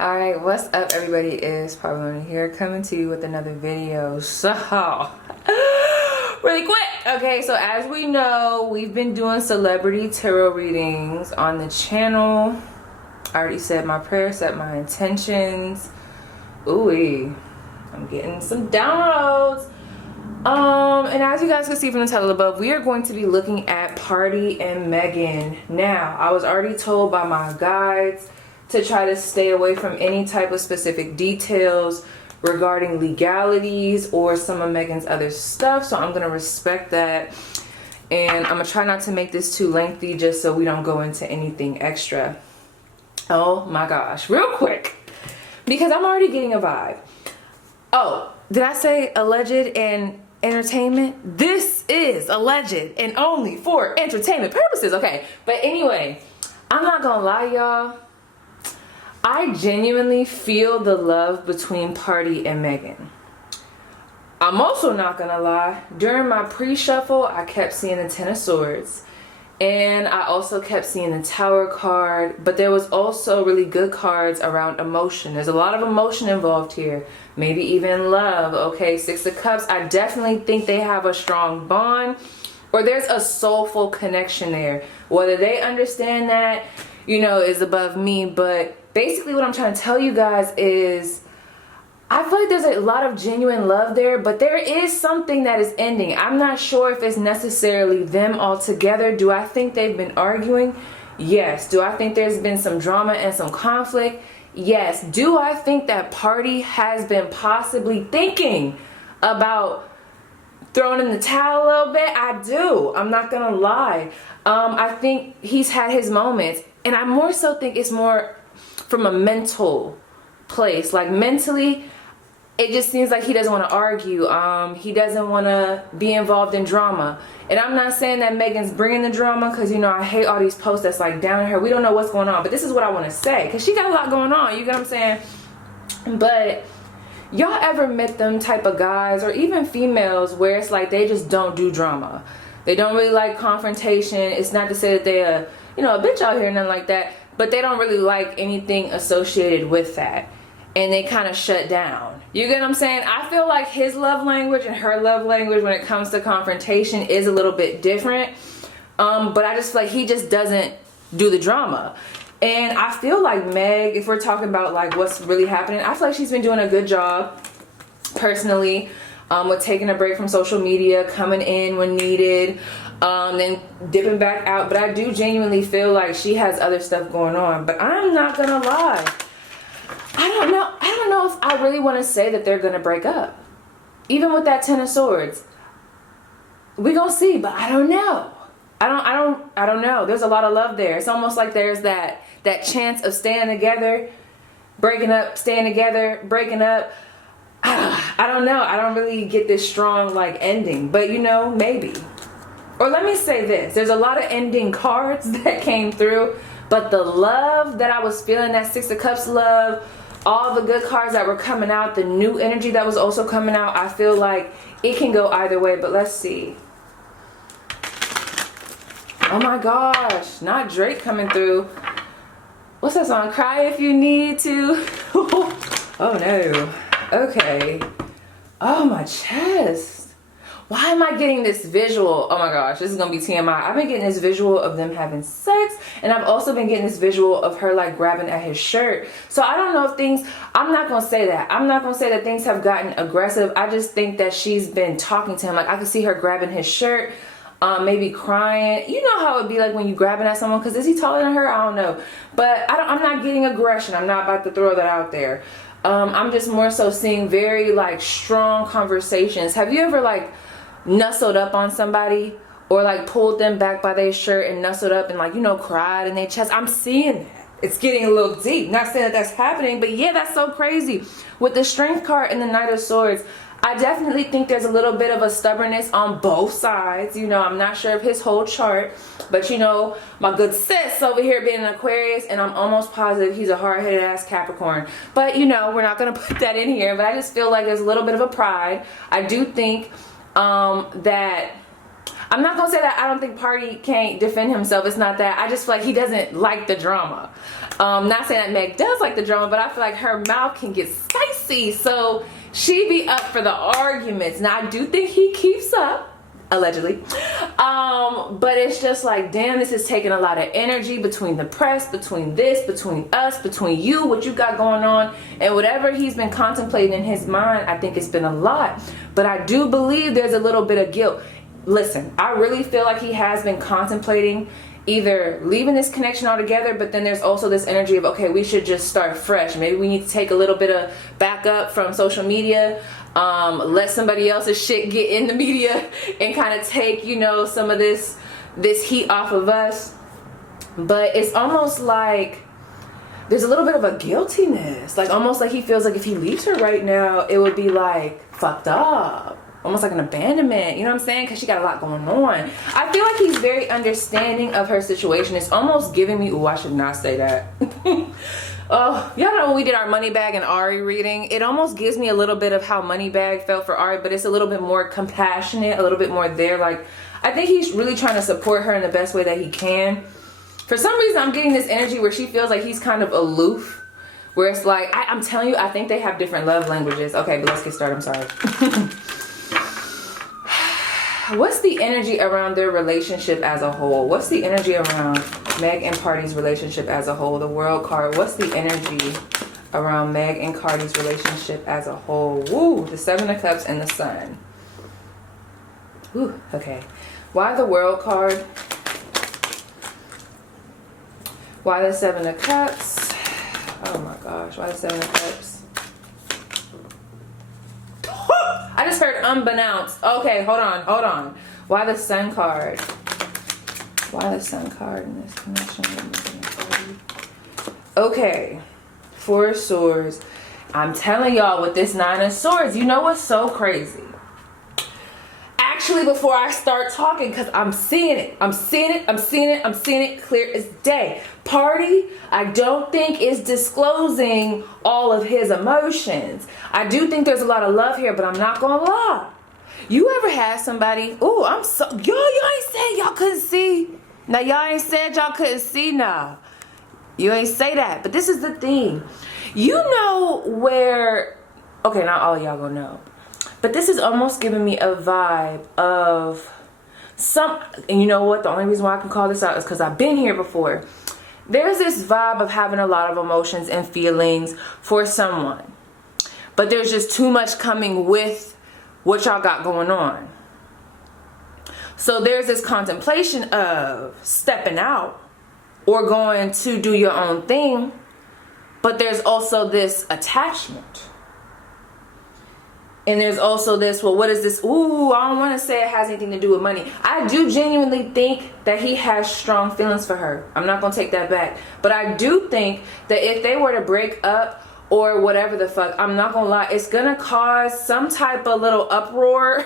Alright, what's up everybody? It's Pardison here, coming to you with another video. So, really quick. Okay, so as we know, we've been doing celebrity tarot readings on the channel. I already said my prayers, set my intentions. Ooh, I'm getting some downloads. And as you guys can see from the title above, we are going to be looking at Pardi and Megan. Now, I was already told by my guides to try to stay away from any type of specific details regarding legalities or some of Megan's other stuff, so I'm gonna respect that, and I'm gonna try not to make this too lengthy just so we don't go into anything extra. Oh my gosh, real quick, because I'm already getting a vibe. Oh, did I say alleged and entertainment? This is alleged and only for entertainment purposes, okay? But anyway, I'm not gonna lie, y'all. I genuinely feel the love between Pardi and Megan. I'm also not gonna lie, during my pre-shuffle, I kept seeing the Ten of Swords. And I also kept seeing the Tower card, but there was also really good cards around emotion. There's a lot of emotion involved here, maybe even love, okay? Six of Cups, I definitely think they have a strong bond, or there's a soulful connection there. Whether they understand that, you know, is above me, but basically what I'm trying to tell you guys is I feel like there's a lot of genuine love there, but there is something that is ending. I'm not sure if it's necessarily them all together. Do I think they've been arguing? Yes. Do I think there's been some drama and some conflict? Yes. Do I think that Pardi has been possibly thinking about throwing in the towel a little bit? I do. I'm not gonna lie. I think he's had his moments, and I more so think it's more from a mental place. Like mentally, it just seems like he doesn't want to argue. He doesn't want to be involved in drama. And I'm not saying that Megan's bringing the drama, because, you know, I hate all these posts that's like down her. We don't know what's going on. But this is what I want to say, because she got a lot going on. You get what I'm saying? But y'all ever met them type of guys, or even females, where it's like they just don't do drama? They don't really like confrontation. It's not to say that they're, you know, a bitch out here, nothing like that. But they don't really like anything associated with that. And they kind of shut down. You get what I'm saying? I feel like his love language and her love language when it comes to confrontation is a little bit different. But I just feel like he just doesn't do the drama. And I feel like Meg, if we're talking about like what's really happening, I feel like she's been doing a good job personally with taking a break from social media, coming in when needed, then dipping back out. But I do genuinely feel like she has other stuff going on. But I'm not gonna lie, I don't know if I really want to say that they're gonna break up. Even with that Ten of Swords, we gonna see. But I don't know. I don't know. There's a lot of love there. It's almost like there's that chance of staying together, breaking up, staying together, breaking up. I don't know. I don't really get this strong like ending, but you know, maybe. Or let me say this, there's a lot of ending cards that came through, but the love that I was feeling, that Six of Cups love, all the good cards that were coming out, the new energy that was also coming out, I feel like it can go either way. But let's see. Oh my gosh, not Drake coming through. What's that song? Cry If You Need To. Oh no. Okay. Oh, my chest. Why am I getting this visual? Oh my gosh, this is gonna be TMI. I've been getting this visual of them having sex, and I've also been getting this visual of her like grabbing at his shirt. So I don't know if things, I'm not gonna say that. I'm not gonna say that things have gotten aggressive. I just think that she's been talking to him. Like I could see her grabbing his shirt, maybe crying. You know how it'd be like when you grabbing at someone, because is he taller than her? I don't know. But I'm not getting aggression. I'm not about to throw that out there. I'm just more so seeing very like strong conversations. Have you ever like nuzzled up on somebody, or like pulled them back by their shirt and nuzzled up and like, you know, cried in their chest? I'm seeing that. It's getting a little deep. Not saying that that's happening, but yeah, that's so crazy. With the Strength card and the Knight of Swords, I definitely think there's a little bit of a stubbornness on both sides. You know, I'm not sure of his whole chart, but you know, my good sis over here being an Aquarius, and I'm almost positive he's a hard-headed ass Capricorn. But you know, we're not gonna put that in here, but I just feel like there's a little bit of a pride. I do think that I'm not gonna say that I don't think Pardi can't defend himself. It's not that. I just feel like he doesn't like the drama. Not saying that Meg does like the drama, but I feel like her mouth can get spicy, so she be up for the arguments. Now I do think he keeps up, allegedly, but it's just like, damn, this is taking a lot of energy between the press, between this, between us, between you, what you got going on, and whatever he's been contemplating in his mind. I think it's been a lot, but I do believe there's a little bit of guilt. Listen, I really feel like he has been contemplating either leaving this connection altogether, but then there's also this energy of, okay, we should just start fresh. Maybe we need to take a little bit of backup from social media, let somebody else's shit get in the media and kind of take, you know, some of this heat off of us. But it's almost like there's a little bit of a guiltiness, like almost like he feels like if he leaves her right now, it would be like fucked up. Almost like an abandonment, you know what I'm saying? Because she got a lot going on. I feel like he's very understanding of her situation. It's almost giving me, ooh, I should not say that. Oh, y'all know when we did our Moneybag and Ari reading, it almost gives me a little bit of how Moneybag felt for Ari, but it's a little bit more compassionate, a little bit more there. Like, I think he's really trying to support her in the best way that he can. For some reason, I'm getting this energy where she feels like he's kind of aloof, where it's like, I'm telling you, I think they have different love languages. Okay, but let's get started. I'm sorry. What's the energy around their relationship as a whole? What's the energy around Meg and Cardi's relationship as a whole? The World card. What's the energy around Meg and Cardi's relationship as a whole? Woo! The Seven of Cups and the Sun. Woo! Okay. Why the World card? Why the Seven of Cups? Oh my gosh. Why the Seven of Cups? I just heard unbeknownst. Okay, hold on. Why the Sun card? Why the Sun card in this connection? Okay, Four of Swords. I'm telling y'all with this Nine of Swords, you know what's so crazy? Actually, before I start talking, because I'm seeing it clear as day. Party, I don't think is disclosing all of his emotions. I do think there's a lot of love here, but I'm not gonna lie. You ever had somebody, ooh, y'all ain't said y'all couldn't see. Now y'all ain't said y'all couldn't see now. You ain't say that, but this is the thing. You know where, okay, not all of y'all gonna know. But this is almost giving me a vibe of and you know what? The only reason why I can call this out is because I've been here before. There's this vibe of having a lot of emotions and feelings for someone. But there's just too much coming with what y'all got going on. So there's this contemplation of stepping out or going to do your own thing. But there's also this attachment. And there's also this, well, what is this? Ooh, I don't want to say it has anything to do with money. I do genuinely think that he has strong feelings for her. I'm not going to take that back. But I do think that if they were to break up or whatever the fuck, I'm not going to lie, it's going to cause some type of little uproar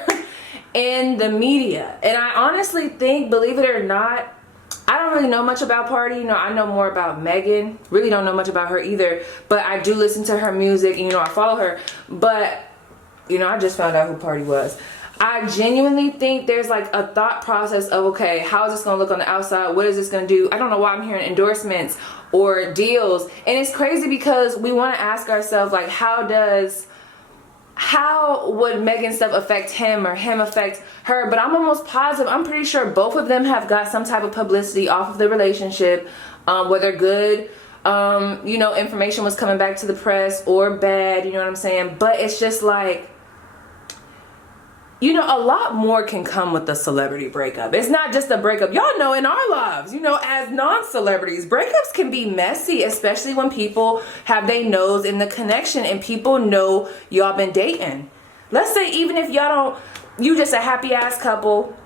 in the media. And I honestly think, believe it or not, I don't really know much about Party. You know, I know more about Megan. Really don't know much about her either. But I do listen to her music. And, you know, I follow her. But you know, I just found out who Party was. I genuinely think there's like a thought process of, okay, how is this going to look on the outside? What is this going to do? I don't know why I'm hearing endorsements or deals. And it's crazy because we want to ask ourselves, like, how would Megan's stuff affect him or him affect her? But I'm almost positive, I'm pretty sure both of them have got some type of publicity off of the relationship, whether good, you know, information was coming back to the press or bad, you know what I'm saying? But it's just like, you know, a lot more can come with the celebrity breakup. It's not just a breakup. Y'all know in our lives, you know, as non-celebrities, breakups can be messy, especially when people have their nose in the connection and people know y'all been dating. Let's say even if y'all don't, you just a happy ass couple,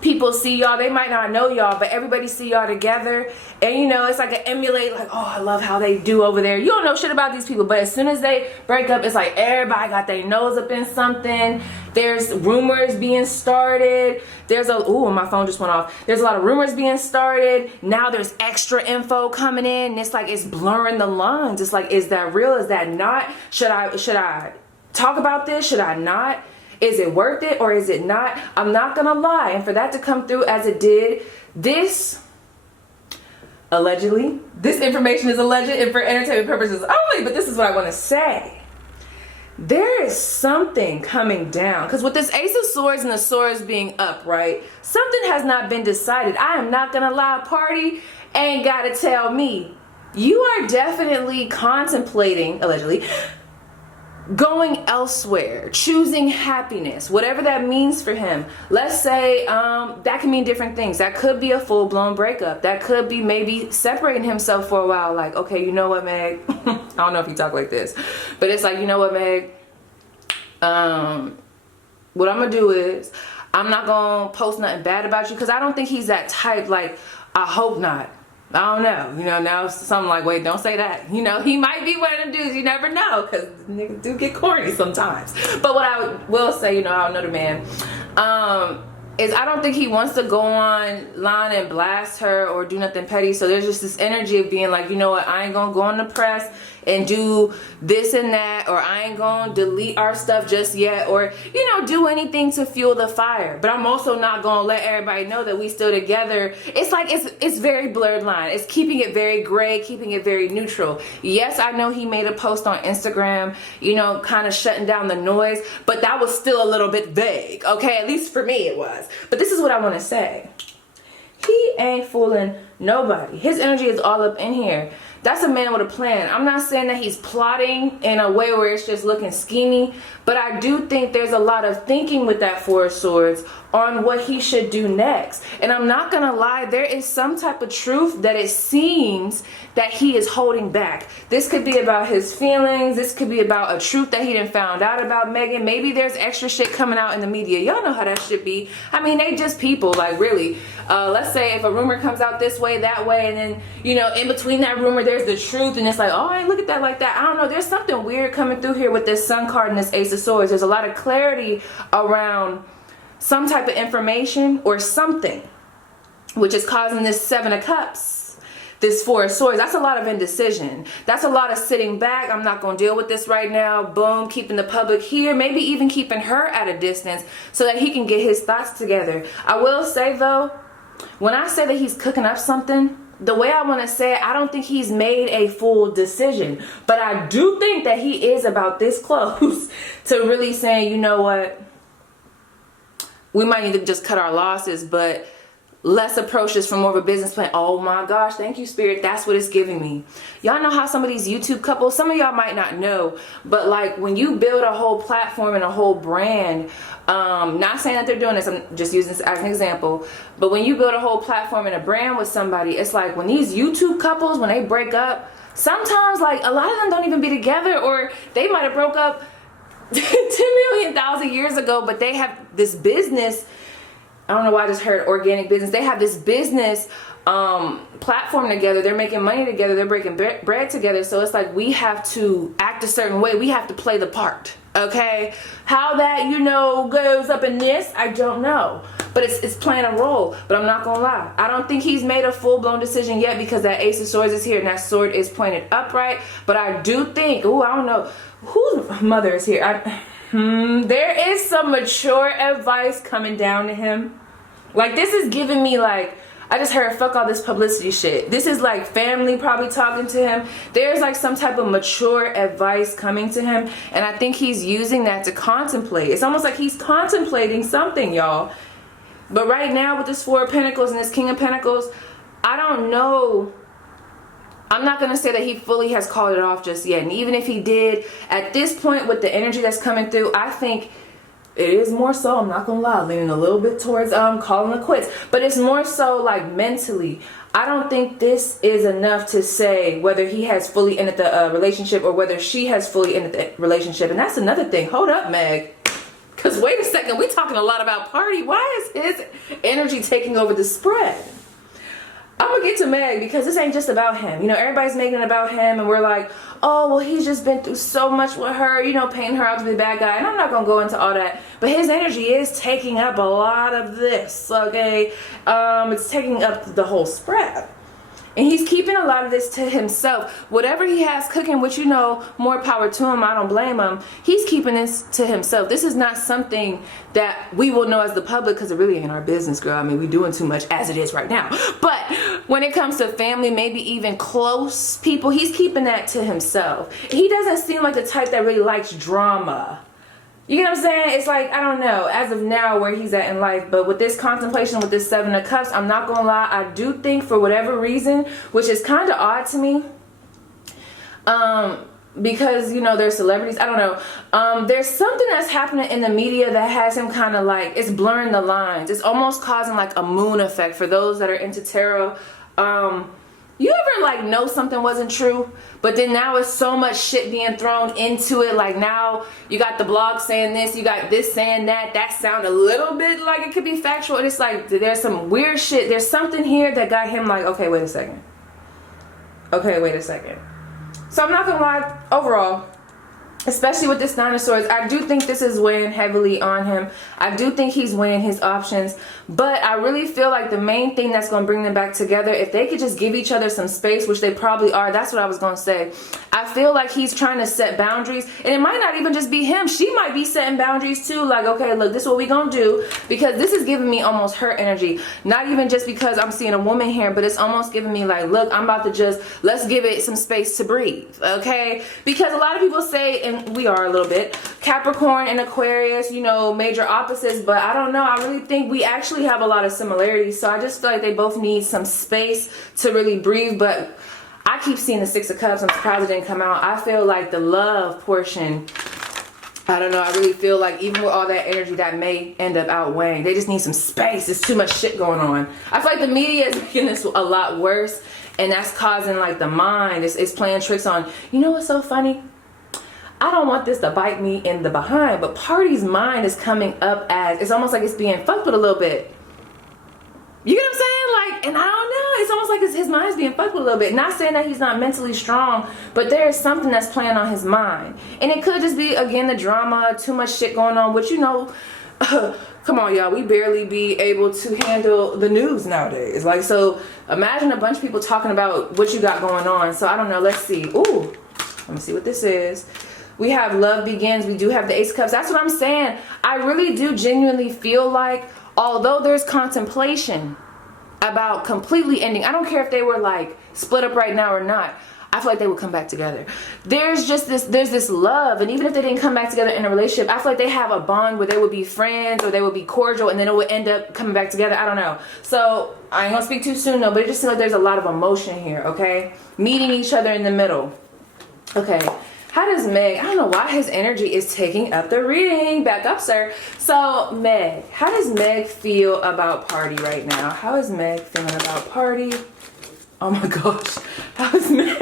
people see y'all, they might not know y'all, but everybody see y'all together, and you know, it's like an emulate, like, oh, I love how they do over there. You don't know shit about these people, but as soon as they break up, it's like everybody got their nose up in something. There's rumors being started. Ooh, my phone just went off. There's a lot of rumors being started. Now there's extra info coming in, and it's like it's blurring the lines. It's like, is that real? Is that not? Should I talk about this? Should I not? Is it worth it or is it not? I'm not gonna lie, and for that to come through as it did, this allegedly. This information is alleged and for entertainment purposes only, but this is what I want to say. There is something coming down, because with this Ace of Swords and the swords being up, right, something has not been decided. I am not gonna lie, party ain't gotta tell me. You are definitely contemplating, allegedly, going elsewhere, choosing happiness, whatever that means for him. Let's say that can mean different things. That could be a full-blown breakup. That could be maybe separating himself for a while, like, okay, you know what, Meg? I don't know if you talk like this, but it's like, you know what, Meg? What I'm gonna do is I'm not gonna post nothing bad about you, because I don't think he's that type. Like, I hope not. I don't know, you know, now something like, wait, don't say that. You know, he might be one of them dudes, you never know, because niggas do get corny sometimes. But what I will say, you know, I don't know the man, is I don't think he wants to go online and blast her or do nothing petty. So there's just this energy of being like, you know what, I ain't gonna go on the press and do this and that, or I ain't gonna delete our stuff just yet, or, you know, do anything to fuel the fire. But I'm also not gonna let everybody know that we still together. It's like, it's very blurred line. It's keeping it very gray, keeping it very neutral. Yes, I know he made a post on Instagram, you know, kind of shutting down the noise, but that was still a little bit vague, okay? At least for me it was. But this is what I want to say. He ain't fooling nobody. His energy is all up in here. That's a man with a plan. I'm not saying that he's plotting in a way where it's just looking schemy, but I do think there's a lot of thinking with that Four of Swords on what he should do next. And I'm not gonna lie, there is some type of truth that it seems that he is holding back. This could be about his feelings. This could be about a truth that he done found out about Megan. Maybe there's extra shit coming out in the media. Y'all know how that should be. I mean, they just people, like, really. Let's say if a rumor comes out this way, that way, and then, you know, in between that rumor, there's the truth, and it's like, oh, I ain't look at that like that. I don't know. There's something weird coming through here with this Sun card and this Ace of Swords. There's a lot of clarity around some type of information or something, which is causing this Seven of Cups, this Four of Swords. That's a lot of indecision. That's a lot of sitting back. I'm not going to deal with this right now. Boom, keeping the public here, maybe even keeping her at a distance so that he can get his thoughts together. I will say, though, when I say that he's cooking up something, the way I want to say it, I don't think he's made a full decision, but I do think that he is about this close to really saying, you know what, we might need to just cut our losses, but let's approach this from more of a business plan. Oh my gosh, thank you, Spirit. That's what it's giving me. Y'all know how some of these YouTube couples, some of y'all might not know, but like when you build a whole platform and a whole brand, not saying that they're doing this, I'm just using this as an example, but when you build a whole platform and a brand with somebody, it's like when these YouTube couples, when they break up, sometimes like a lot of them don't even be together, or they might have broke up 10 million thousand years ago, but they have this business. I don't know why I just heard organic business. They have this business platform together. They're making money together. They're breaking bread together. So it's like we have to act a certain way. We have to play the part. Okay? How that, you know, goes up in this, I don't know. But it's playing a role. But I'm not going to lie. I don't think he's made a full-blown decision yet, because that Ace of Swords is here and that sword is pointed upright. But I do think, oh, I don't know. Whose mother is here? There is some mature advice coming down to him. Like, this is giving me, like, I just heard, fuck all this publicity shit. This is like family probably talking to him. There's like some type of mature advice coming to him, and I think he's using that to contemplate. It's almost like he's contemplating something, y'all. But right now with this Four of Pentacles and this King of Pentacles, I don't know. I'm not going to say that he fully has called it off just yet. And even if he did, at this point with the energy that's coming through, I think it is more so, I'm not going to lie, leaning a little bit towards calling it quits. But it's more so like mentally. I don't think this is enough to say whether he has fully ended the relationship or whether she has fully ended the relationship. And that's another thing. Hold up, Meg. Because wait a second, we're talking a lot about party. Why is his energy taking over the spread? I'm gonna get to Meg, because this ain't just about him. You know, everybody's making it about him, and we're like, oh, well, he's just been through so much with her, you know, painting her out to be the bad guy. And I'm not gonna go into all that, but his energy is taking up a lot of this, okay? It's taking up the whole spread. And he's keeping a lot of this to himself. Whatever he has cooking, which you know, more power to him, I don't blame him. He's keeping this to himself. This is not something that we will know as the public, because it really ain't our business, girl. I mean, we're doing too much as it is right now. But when it comes to family, maybe even close people, he's keeping that to himself. He doesn't seem like the type that really likes drama. You know what I'm saying? It's like, I don't know, as of now, where he's at in life. But with this contemplation, with this 7 of Cups, I'm not going to lie. I do think for whatever reason, which is kind of odd to me, because, you know, they're celebrities. I don't know. There's something that's happening in the media that has him kind of like, it's blurring the lines. It's almost causing like a moon effect for those that are into tarot. You ever like know something wasn't true, but then now it's so much shit being thrown into it? Like now you got the blog saying this, you got this saying that. That sound a little bit like it could be factual. And it's like there's some weird shit. There's something here that got him like, okay, wait a second. Okay, wait a second. So I'm not gonna lie, overall, especially with this 9 of Swords, I do think this is weighing heavily on him. I do think he's weighing his options. But I really feel like the main thing that's going to bring them back together, if they could just give each other some space, which they probably are, that's what I was going to say. I feel like he's trying to set boundaries. And it might not even just be him. She might be setting boundaries too. Like, okay, look, this is what we going to do. Because this is giving me almost her energy. Not even just because I'm seeing a woman here, but it's almost giving me like, look, I'm about to just, let's give it some space to breathe. Okay? Because a lot of people say, and we are a little bit, Capricorn and Aquarius, you know, major opposites. But I don't know. I really think we actually have a lot of similarities. So I just feel like they both need some space to really breathe. But I keep seeing the 6 of Cups. I'm surprised it didn't come out. I feel like the love portion, I don't know, I really feel like even with all that energy, that may end up outweighing. They just need some space. There's too much shit going on. I feel like the media is making this a lot worse, and that's causing like the mind, it's playing tricks on, you know what's so funny? I don't want this to bite me in the behind, but Party's mind is coming up as, it's almost like it's being fucked with a little bit. You get what I'm saying? Like, and I don't know, it's almost like his mind's being fucked with a little bit. Not saying that he's not mentally strong, but there's something that's playing on his mind. And it could just be, again, the drama, too much shit going on, which, you know, come on, y'all, we barely be able to handle the news nowadays. Like, so imagine a bunch of people talking about what you got going on. So I don't know, let's see. Ooh, let me see what this is. We have Love Begins. We do have the Ace of Cups. That's what I'm saying. I really do genuinely feel like, although there's contemplation about completely ending, I don't care if they were like split up right now or not, I feel like they would come back together. There's just this love, and even if they didn't come back together in a relationship, I feel like they have a bond where they would be friends or they would be cordial, and then it would end up coming back together. I don't know. So I ain't gonna speak too soon though, but it just seems like there's a lot of emotion here, okay? Meeting each other in the middle. Okay. How does Meg, I don't know why his energy is taking up the reading. Back up, sir. So, Meg, how does Meg feel about Party right now? How is Meg feeling about Party? Oh my gosh. How is Meg?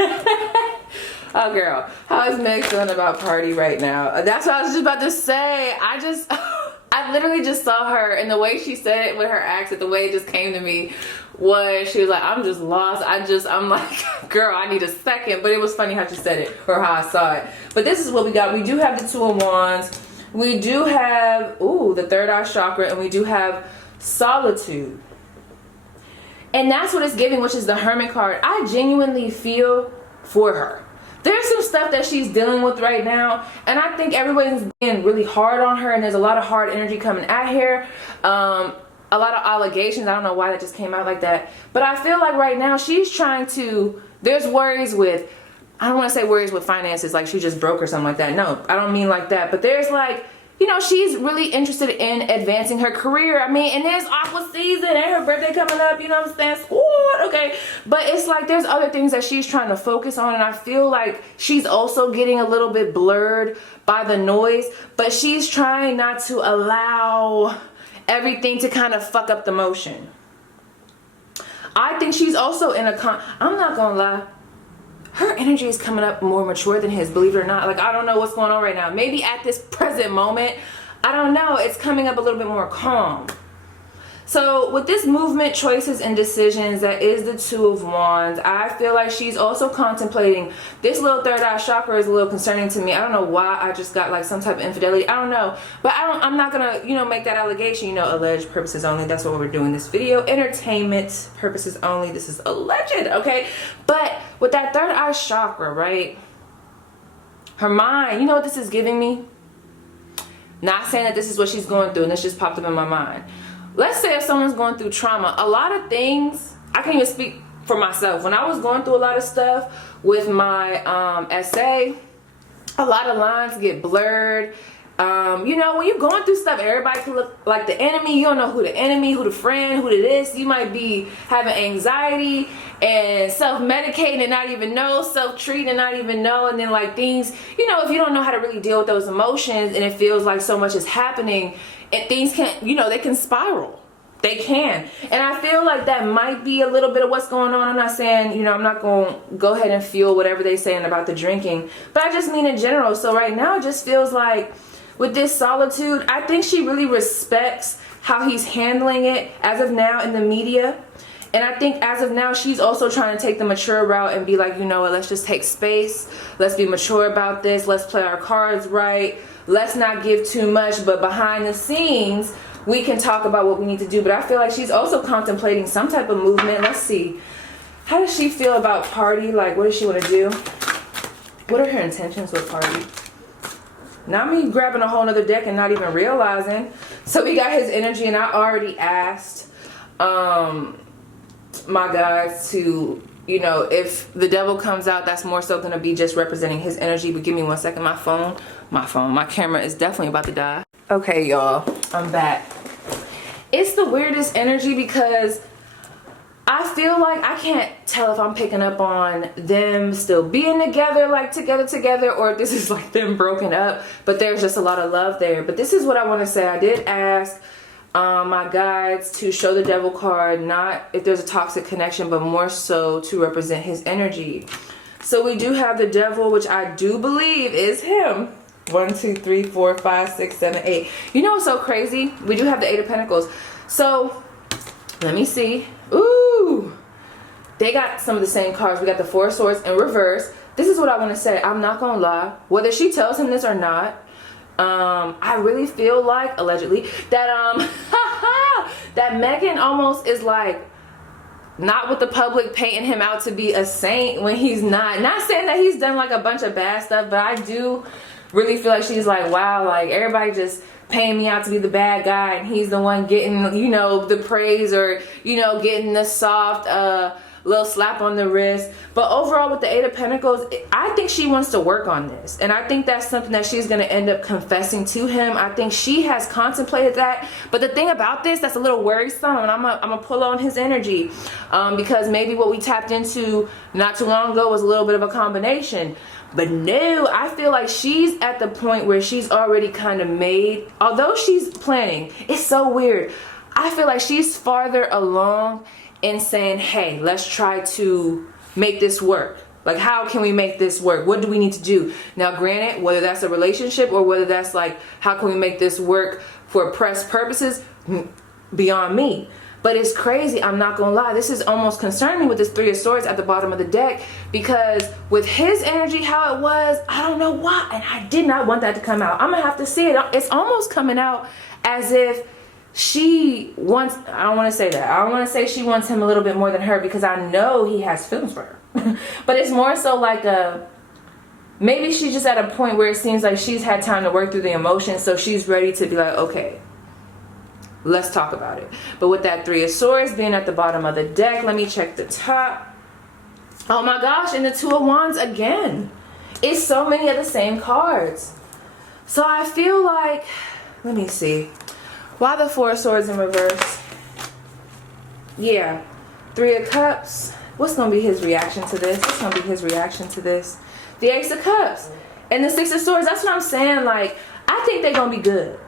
Oh, girl. How is Meg feeling about Party right now? That's what I was just about to say. I literally just saw her, and the way she said it with her accent, the way it just came to me was, she was like, I'm just lost. I'm like, girl, I need a second. But it was funny how she said it, or how I saw it. But this is what we got. We do have the 2 of Wands. We do have, ooh, the 3rd eye chakra, and we do have Solitude. And that's what it's giving, which is the Hermit card. I genuinely feel for her. There's some stuff that she's dealing with right now, and I think everybody's being really hard on her, and there's a lot of hard energy coming at her. A lot of allegations. I don't know why that just came out like that, but I feel like right now she's trying to, there's worries with, I don't want to say worries with finances, like she just broke or something like that. No, I don't mean like that, but there's like, you know, she's really interested in advancing her career. I mean, and there's Aqua season and her birthday coming up, you know what I'm saying? Squad, okay. But it's like there's other things that she's trying to focus on, and I feel like she's also getting a little bit blurred by the noise, but she's trying not to allow everything to kind of fuck up the motion. I think she's also in a I'm not gonna lie, her energy is coming up more mature than his, believe it or not. Like, I don't know what's going on right now. Maybe at this present moment, I don't know, it's coming up a little bit more calm. So with this movement, choices, and decisions, that is the Two of Wands. I feel like she's also contemplating. This little third eye chakra is a little concerning to me. I don't know why I just got like some type of infidelity. I don't know. But I'm not gonna, you know, make that allegation. You know, alleged purposes only. That's what we're doing this video. Entertainment purposes only. This is alleged, okay? But with that third eye chakra, right? Her mind, you know what this is giving me? Not saying that this is what she's going through, and this just popped up in my mind. Let's say if someone's going through trauma, a lot of things, I can even speak for myself. When I was going through a lot of stuff with my essay, a lot of lines get blurred. You know, when you're going through stuff, everybody can look like the enemy. You don't know who the enemy, who the friend, who the this. You might be having anxiety and self-medicating and not even know, self-treating and not even know. And then like things, you know, if you don't know how to really deal with those emotions and it feels like so much is happening, and things can, you know, they can spiral. They can. And I feel like that might be a little bit of what's going on. I'm not saying, you know, I'm not going to go ahead and fuel whatever they're saying about the drinking. But I just mean in general. So right now it just feels like with this solitude, I think she really respects how he's handling it as of now in the media. And I think as of now, she's also trying to take the mature route and be like, you know what, let's just take space. Let's be mature about this. Let's play our cards right. Let's not give too much. But behind the scenes, we can talk about what we need to do. But I feel like she's also contemplating some type of movement. Let's see. How does she feel about party? Like, what does she want to do? What are her intentions with party? Not me grabbing a whole nother deck and not even realizing. So we got his energy, and I already asked my guys to, you know, if the devil comes out, that's more so going to be just representing his energy. But give me 1 second. My camera is definitely about to die. Okay, y'all, I'm back. It's the weirdest energy because I feel like I can't tell if I'm picking up on them still being together, like together, or if this is like them broken up, but there's just a lot of love there. But this is what I want to say. I did ask my guides to show the devil card, not if there's a toxic connection, but more so to represent his energy. So we do have the devil, which I do believe is him. 1, 2, 3, 4, 5, 6, 7, 8. You know what's so crazy? We do have the 8 of Pentacles. So let me see. Ooh, they got some of the same cards. We got the 4 of Swords in reverse. This is what I want to say. I'm not gonna lie, whether she tells him this or not, I really feel like, allegedly, that that Megan almost is like not with the public painting him out to be a saint when he's not. Not saying that he's done like a bunch of bad stuff, but I do really feel like she's like, wow, like everybody just paying me out to be the bad guy, and he's the one getting, you know, the praise, or, you know, getting the soft little slap on the wrist. But overall, with the 8 of Pentacles, I think she wants to work on this, and I think that's something that she's going to end up confessing to him. I think she has contemplated that. But the thing about this that's a little worrisome, and I'm gonna pull on his energy, because maybe what we tapped into not too long ago was a little bit of a combination. But no, I feel like she's at the point where she's already kind of made, although she's planning, it's so weird. I feel like she's farther along in saying, hey, let's try to make this work. Like, how can we make this work? What do we need to do? Now, granted, whether that's a relationship or whether that's like, how can we make this work for press purposes, beyond me. But it's crazy, I'm not gonna lie. This is almost concerning me with this 3 of Swords at the bottom of the deck, because with his energy, how it was, I don't know why, and I did not want that to come out. I'm gonna have to see it. It's almost coming out as if she wants, I don't want to say that. I don't want to say she wants him a little bit more than her, because I know he has feelings for her. But it's more so like maybe she's just at a point where it seems like she's had time to work through the emotions, so she's ready to be like, okay, let's talk about it. But with that 3 of Swords being at the bottom of the deck, let me check the top. Oh my gosh, and the 2 of Wands again. It's so many of the same cards. So I feel like, let me see. Why the 4 of Swords in reverse? Yeah, 3 of Cups. What's going to be his reaction to this? What's going to be his reaction to this? The Ace of Cups. And the 6 of Swords. That's what I'm saying. Like, I think they're going to be good.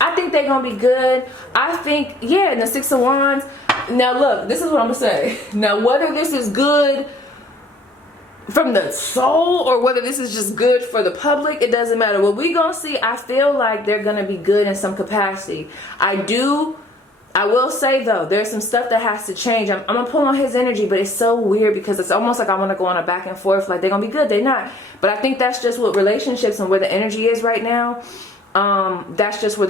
I think they're going to be good. I think, yeah, and the 6 of Wands. Now, look, this is what I'm going to say. Now, whether this is good from the soul or whether this is just good for the public, it doesn't matter. What we going to see, I feel like they're going to be good in some capacity. I do I will say though, there's some stuff that has to change. I'm gonna pull on his energy, but it's so weird because it's almost like I want to go on a back and forth, like they're gonna be good, they're not. But I think that's just what relationships and where the energy is right now. That's just where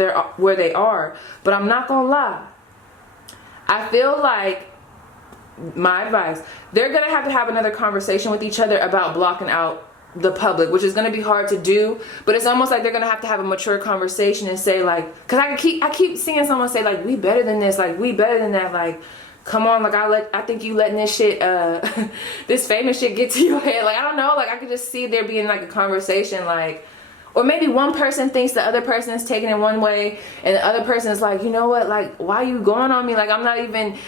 they are. But I'm not gonna lie, I feel like, my advice, they're gonna have to have another conversation with each other about blocking out the public, which is going to be hard to do, but it's almost like they're going to have a mature conversation and say, like, because I keep seeing someone say, like, we better than this, like, we better than that, like, come on, like, I think you letting this shit this famous shit get to your head, like, I don't know, like, I could just see there being like a conversation, like, or maybe one person thinks the other person is taking it one way and the other person is like, you know what, like, why are you going on me? Like, I'm not even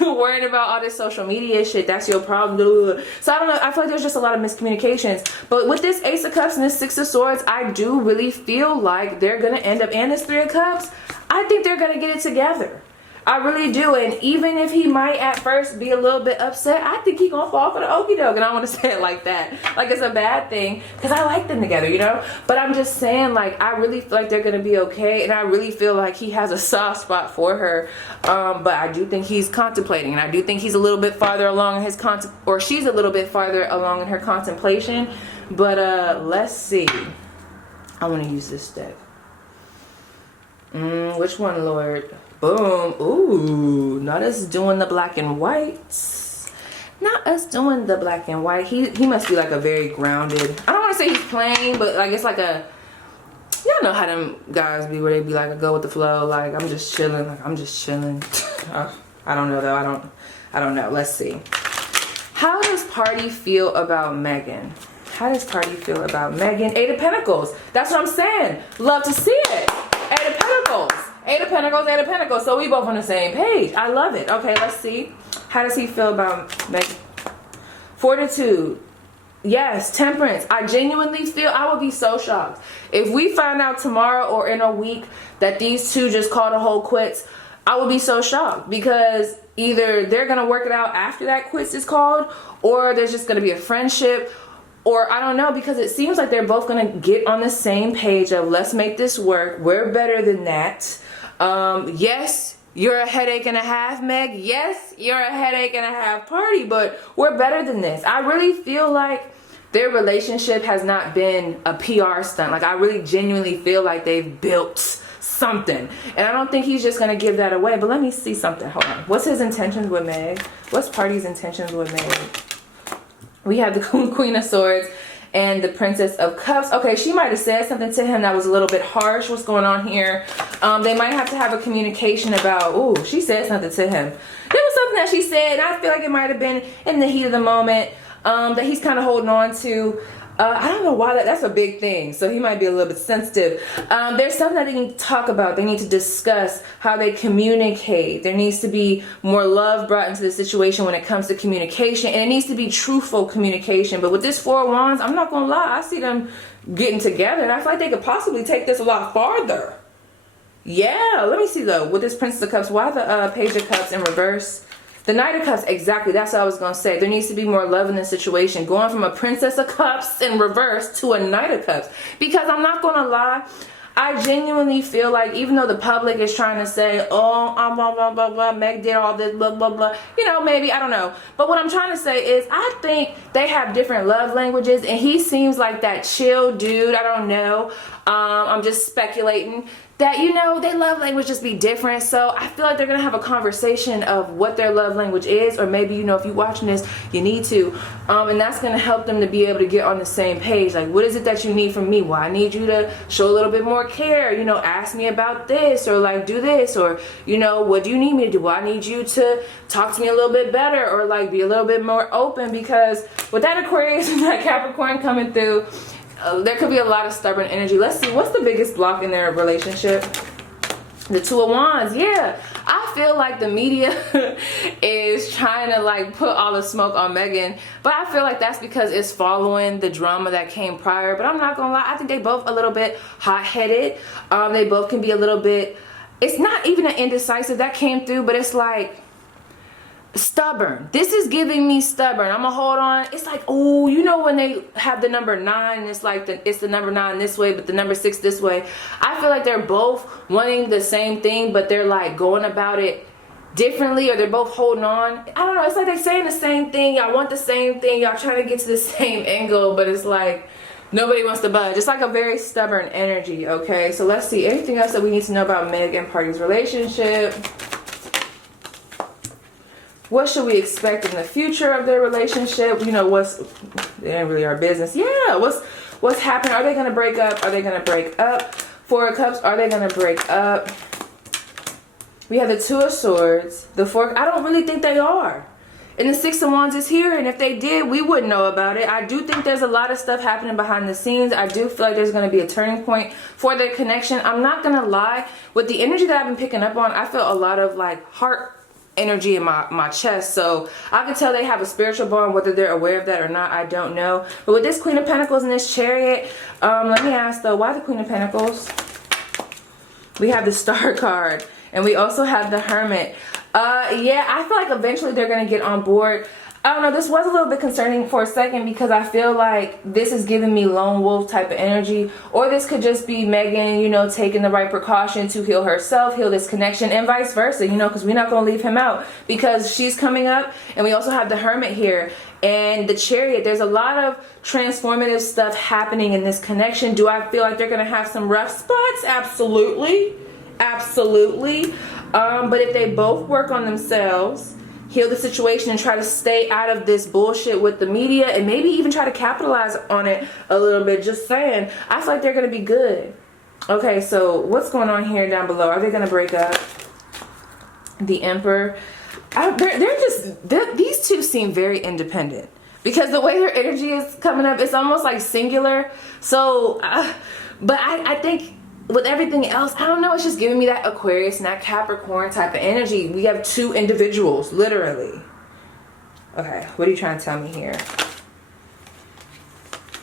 worried about all this social media shit. That's your problem. So I don't know. I feel like there's just a lot of miscommunications. But with this Ace of Cups and this Six of Swords, I do really feel like they're going to end up, and this Three of Cups, I think they're going to get it together. I really do. And even if he might at first be a little bit upset, I think he's gonna fall for the okie doke. And I want to say it like that, like it's a bad thing, because I like them together, you know. But I'm just saying, like, I really feel like they're gonna be okay, and I really feel like he has a soft spot for her. But I do think he's contemplating, and I do think he's a little bit farther along in his or she's a little bit farther along in her contemplation. But let's see. I want to use this deck. Which one, Lord? Boom. Ooh, not us doing the black and whites. Not us doing the black and white. He must be like a very grounded, I don't want to say he's plain, but like it's like a, y'all know how them guys be, where they be like a go with the flow, like I'm just chilling, like I'm just chilling. I don't know though. I don't know. Let's see. How does Party feel about Megan? How does Party feel about Megan? Eight of Pentacles. That's what I'm saying. Love to see it. Eight of Pentacles. Eight of Pentacles, Eight of Pentacles. So we both on the same page. I love it. Okay, let's see. How does he feel about Megan? Fortitude. Yes, Temperance. I genuinely feel, I would be so shocked if we find out tomorrow or in a week that these two just called a whole quits. I would be so shocked, because either they're going to work it out after that quits is called, or there's just going to be a friendship, or I don't know, because it seems like they're both going to get on the same page of let's make this work. We're better than that. Yes, you're a headache and a half, Meg. Yes, you're a headache and a half, Party, but we're better than this. I really feel like their relationship has not been a PR stunt. Like, I really genuinely feel like they've built something, and I don't think he's just gonna give that away. But let me see something. Hold on. What's his intentions with Meg? What's Party's intentions with Meg? We have the Queen of Swords and the Princess of Cups. Okay, she might have said something to him that was a little bit harsh. What's going on here? They might have to have a communication about, ooh, she said something to him. There was something that she said, and I feel like it might have been in the heat of the moment, that he's kind of holding on to. I don't know why that's a big thing, so he might be a little bit sensitive. There's something that they need to talk about. They need to discuss how they communicate. There needs to be more love brought into the situation when it comes to communication, and it needs to be truthful communication. But with this Four of Wands, I'm not gonna lie, I see them getting together, and I feel like they could possibly take this a lot farther. Yeah, let me see though, with this Princess of Cups, why the Page of Cups in reverse? The Knight of Cups, exactly, that's what I was going to say. There needs to be more love in this situation. Going from a Princess of Cups in reverse to a Knight of Cups. Because I'm not going to lie, I genuinely feel like, even though the public is trying to say, oh, blah, blah, blah, blah, Meg did all this, blah, blah, blah. You know, maybe, I don't know. But what I'm trying to say is, I think they have different love languages, and he seems like that chill dude. I don't know. I'm just speculating. That, you know, their love language just be different. So I feel like they're going to have a conversation of what their love language is. Or maybe, you know, if you're watching this, you need to. And that's going to help them to be able to get on the same page. Like, what is it that you need from me? Well, I need you to show a little bit more care. You know, ask me about this, or like do this, or, you know, what do you need me to do? Well, I need you to talk to me a little bit better, or like be a little bit more open, because with that Aquarius and that Capricorn coming through, there could be a lot of stubborn energy. Let's see, what's the biggest block in their relationship? The Two of Wands. Yeah, I feel like the media is trying to like put all the smoke on Megan, but I feel like that's because it's following the drama that came prior. But I'm not gonna lie, I think they both a little bit hot-headed. They both can be a little bit, it's not even an indecisive that came through, but it's like stubborn. This is giving me stubborn. I'm gonna hold on. It's like, oh, you know when they have the number 9 and it's like it's the number 9 this way but the number 6 this way. I feel like they're both wanting the same thing, but they're like going about it differently, or they're both holding on. I don't know, it's like they're saying the same thing. Y'all want the same thing, y'all trying to get to the same end goal, but it's like nobody wants to budge. It's like a very stubborn energy. Okay, so let's see anything else that we need to know about Meg and Party's relationship. What should we expect in the future of their relationship? You know, it ain't really our business. Yeah, what's happening? Are they gonna break up? Are they gonna break up? 4 of Cups, are they gonna break up? We have the 2 of Swords, the 4. I don't really think they are. And the 6 of Wands is here, and if they did, we wouldn't know about it. I do think there's a lot of stuff happening behind the scenes. I do feel like there's going to be a turning point for their connection. I'm not going to lie. With the energy that I've been picking up on, I feel a lot of like heart energy in my chest. So I can tell they have a spiritual bond. Whether they're aware of that or not, I don't know. But with this Queen of Pentacles and this Chariot, let me ask though, why the Queen of Pentacles? We have the Star card, and we also have the Hermit. Yeah, I feel like eventually they're gonna get on board. I don't know, this was a little bit concerning for a second because I feel like this is giving me lone wolf type of energy, or this could just be Megan, you know, taking the right precaution to heal herself, heal this connection, and vice versa, you know, because we're not gonna leave him out because she's coming up. And we also have the Hermit here and the Chariot. There's a lot of transformative stuff happening in this connection. Do I feel like they're gonna have some rough spots? Absolutely, absolutely. But if they both work on themselves, heal the situation, and try to stay out of this bullshit with the media, and maybe even try to capitalize on it a little bit, just saying, I feel like they're gonna be good. Okay, so what's going on here down below? Are they gonna break up? The Emperor. These two seem very independent, because the way their energy is coming up, it's almost like singular. So but I think with everything else, I don't know, it's just giving me that Aquarius and that Capricorn type of energy. We have 2 individuals, literally. Okay, what are you trying to tell me here?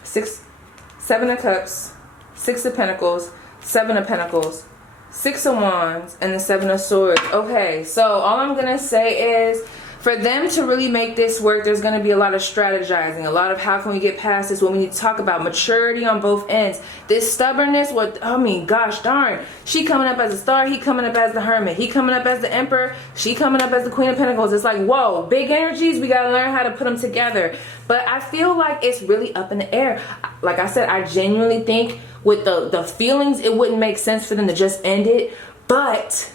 7 of Cups, 6 of Pentacles, 7 of Pentacles, 6 of Wands, and the 7 of Swords. Okay, so all I'm gonna say is, for them to really make this work, there's going to be a lot of strategizing, a lot of how can we get past this, what we need to talk about, maturity on both ends. This stubbornness, I mean, gosh darn, she coming up as a Star, he coming up as the Hermit, he coming up as the Emperor, she coming up as the Queen of Pentacles. It's like, whoa, big energies, we got to learn how to put them together. But I feel like it's really up in the air. Like I said, I genuinely think with the feelings, it wouldn't make sense for them to just end it, but,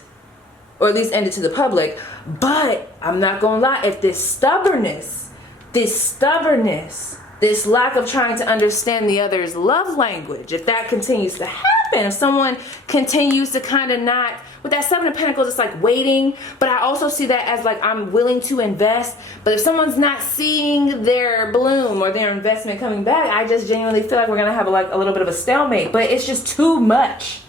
or at least end it to the public. But I'm not gonna lie, if this stubbornness, this lack of trying to understand the other's love language, if that continues to happen, if someone continues to kind of not, with that 7 of Pentacles, it's like waiting, but I also see that as like, I'm willing to invest. But if someone's not seeing their bloom or their investment coming back, I just genuinely feel like we're gonna have a little bit of a stalemate. But it's just too much.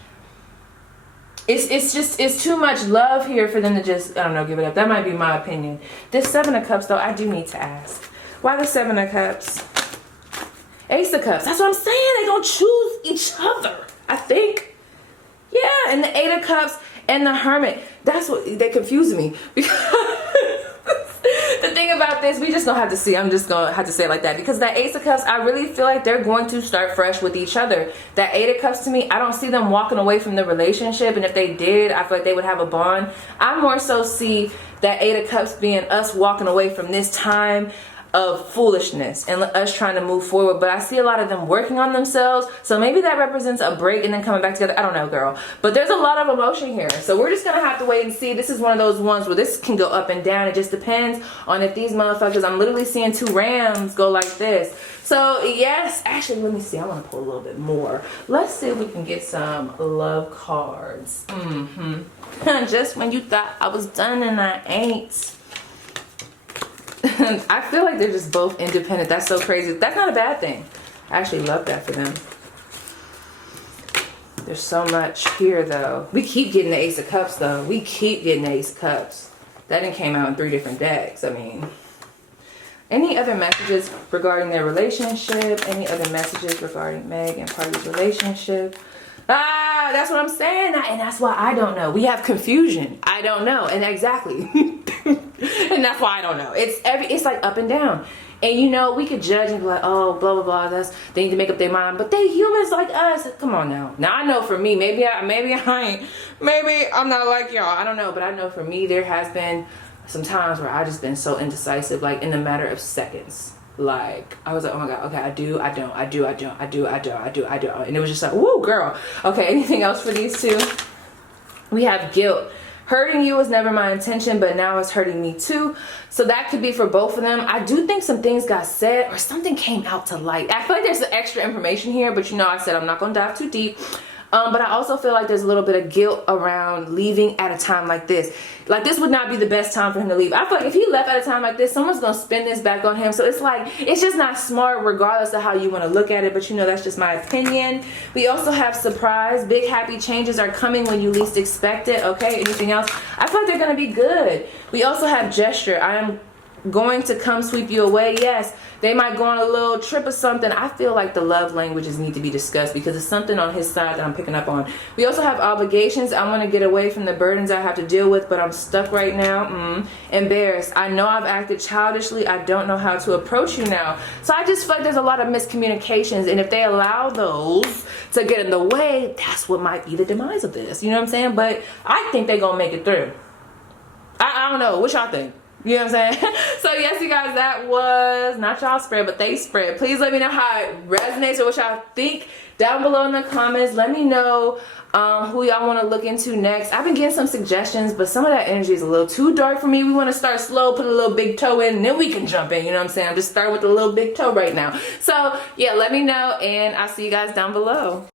It's too much love here for them to just, I don't know, give it up. That might be my opinion. This 7 of Cups, though, I do need to ask. Why the 7 of Cups? Ace of Cups. That's what I'm saying. They gonna choose each other, I think. Yeah, and the 8 of Cups and the Hermit. That's what, they confuse me. Because the thing about this, we just don't have to see. I'm just gonna have to say it like that, because that Ace of Cups, I really feel like they're going to start fresh with each other. That 8 of Cups, to me, I don't see them walking away from the relationship, and if they did, I feel like they would have a bond. I more so see that 8 of Cups being us walking away from this time of foolishness and us trying to move forward. But I see a lot of them working on themselves, so maybe that represents a break and then coming back together. I don't know, girl, but there's a lot of emotion here, so we're just gonna have to wait and see. This is one of those ones where this can go up and down. It just depends on if these motherfuckers, I'm literally seeing 2 rams go like this. So yes, actually, let me see, I want to pull a little bit more. Let's see if we can get some love cards. Just when you thought I was done and I ain't. I feel like they're just both independent. That's so crazy. That's not a bad thing. I actually love that for them. There's so much here, though. We keep getting the Ace of Cups, though. We keep getting the Ace of Cups. That didn't came out in 3 different decks. I mean, any other messages regarding their relationship? Any other messages regarding Meg and Party's relationship? Ah, that's what I'm saying. And that's why I don't know. We have confusion. I don't know. And exactly. And that's why I don't know. It's like up and down. And you know, we could judge and be like, oh, blah, blah, blah, they need to make up their mind. But they humans like us. Come on now. Now I know for me, maybe I'm not like y'all. I don't know. But I know for me, there has been some times where I just been so indecisive, like in a matter of seconds. Like I was like, oh my God, okay, I do. And it was just like, woo, girl. Okay, anything else for these two? We have guilt. Hurting you was never my intention, but now it's hurting me too. So that could be for both of them. I do think some things got said or something came out to light. I feel like there's some extra information here, but you know, I said I'm not gonna dive too deep. But I also feel like there's a little bit of guilt around leaving at a time like this. Like this would not be the best time for him to leave. I feel like if he left at a time like this, someone's gonna spin this back on him. So it's like, it's just not smart regardless of how you wanna look at it. But you know, that's just my opinion. We also have surprise. Big happy changes are coming when you least expect it. Okay, anything else? I feel like they're gonna be good. We also have gesture. I am going to come sweep you away. Yes, they might go on a little trip or something. I feel like the love languages need to be discussed because it's something on his side that I'm picking up on. We also have obligations. I want to get away from the burdens I have to deal with, but I'm stuck right now. Embarrassed. I know I've acted childishly. I don't know how to approach you now. So I just feel like there's a lot of miscommunications, and if they allow those to get in the way, that's what might be the demise of this. You know what I'm saying? But I think they're gonna make it through. I don't know. What y'all think? You know what I'm saying? So yes, you guys, that was not y'all spread, but they spread. Please let me know how it resonates or what y'all think down below in the comments. Let me know who y'all want to look into next. I've been getting some suggestions, but some of that energy is a little too dark for me. We want to start slow, put a little big toe in, and then we can jump in. You know what I'm saying? I'm just starting with a little big toe right now. So yeah, let me know, and I'll see you guys down below.